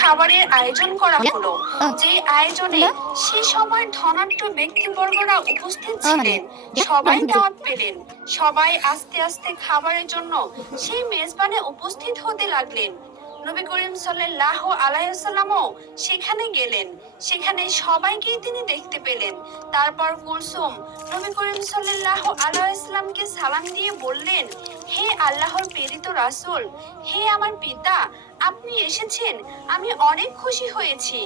খাবারের আয়োজন করা হলো। যে আয়োজনে সে সময় ধনাঢ্য ব্যক্তিবর্গরা উপস্থিত ছিলেন। সবাই দাওয়াত পেলেন। সবাই আস্তে আস্তে খাবারের জন্য সেই মেজবানে উপস্থিত হতে লাগলেন। নবী করিম সাল্লাল্লাহু আলাইহি ওয়াসাল্লামও সেখানে গেলেন। সেখানে সবাইকেই তিনি দেখতে পেলেন। তারপর কুলসুম নবী করিম সাল্লাল্লাহু আলাইহি ওয়াসাল্লামকে সালাম দিয়ে বললেন, হে আল্লাহর প্রেরিত রাসূল, হে আমার পিতা, আপনি এসেছেন, আমি অনেক খুশি হয়েছি।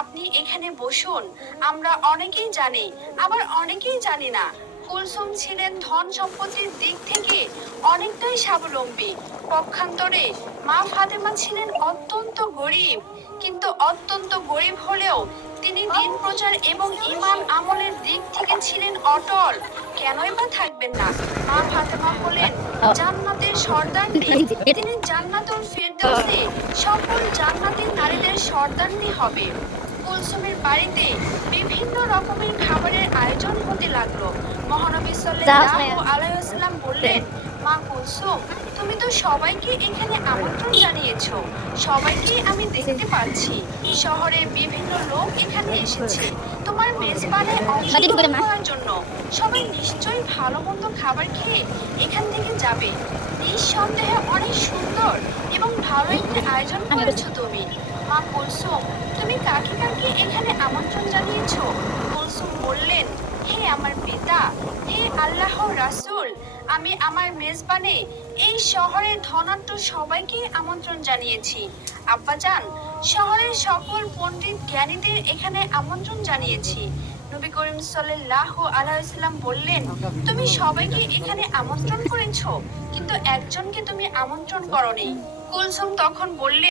আপনি এখানে বসুন। আমরা অনেকেই জানি, আবার অনেকেই জানি না। কুলসুম ছিলেন ধন সম্পত্তির দিক থেকে অনেকটাই স্বাবলম্বী। পক্ষান্তরে মা ফাতেমা ছিলেন অত্যন্ত গরিব। কিন্তু অত্যন্ত গরিব হলেও তিনি দিন প্রচার এবং ঈমান আমলের দিক থেকে ছিলেন অটল। কেনই বা থাকবেন না? মা ফাতেমা হলেন জান্নাতের সর্দারনী। তিনি জান্নাতুল ফিরদাউসে সকল জান্নাতি নারীদের সর্দারনী হবে। কুলসুমের বাড়িতে বিভিন্ন রকমের খাবারের আয়োজন হতে লাগলো। মহানবী সাল্লাল্লাহু আলাইহি ওয়াসাল্লাম বললেন, মা কুলসুম, তুমি তো সবাইকে এখানে আমন্ত্রণ জানিয়েছো। সবাইকে আমি দেখতে পাচ্ছি। শহরের বিভিন্ন লোক এখানে এসেছে তোমার মেজবানে অংশগ্রহণ করার জন্য। সবাই নিশ্চয়ই ভালো মন্দ খাবার খেয়ে এখান থেকে যাবে। নিঃসন্দেহে অনেক সুন্দর এবং ভালো একটি আয়োজন করেছো তুমি। মা কুলসুম, তুমি কাকে কাকে এখানে আমন্ত্রণ জানিয়েছো? কুলসুম বললেন, হে আমার পিতা, হে আল্লাহর রাসূল, আমি আমার মেজবানে এই শহরের ধনাঢ্য সবাইকে আমন্ত্রণ জানিয়েছি। আব্বাজান, শহরের সকল পণ্ডিত জ্ঞানীদের এখানে আমন্ত্রণ জানিয়েছি। নবী করিম সাল্লাল্লাহু আলাইহি ওয়াসাল্লাম বললেন, তুমি সবাইকে এখানে আমন্ত্রণ করেছো, কিন্তু একজনকে তুমি আমন্ত্রণ করোনি। কুলসুম তখন বললেন,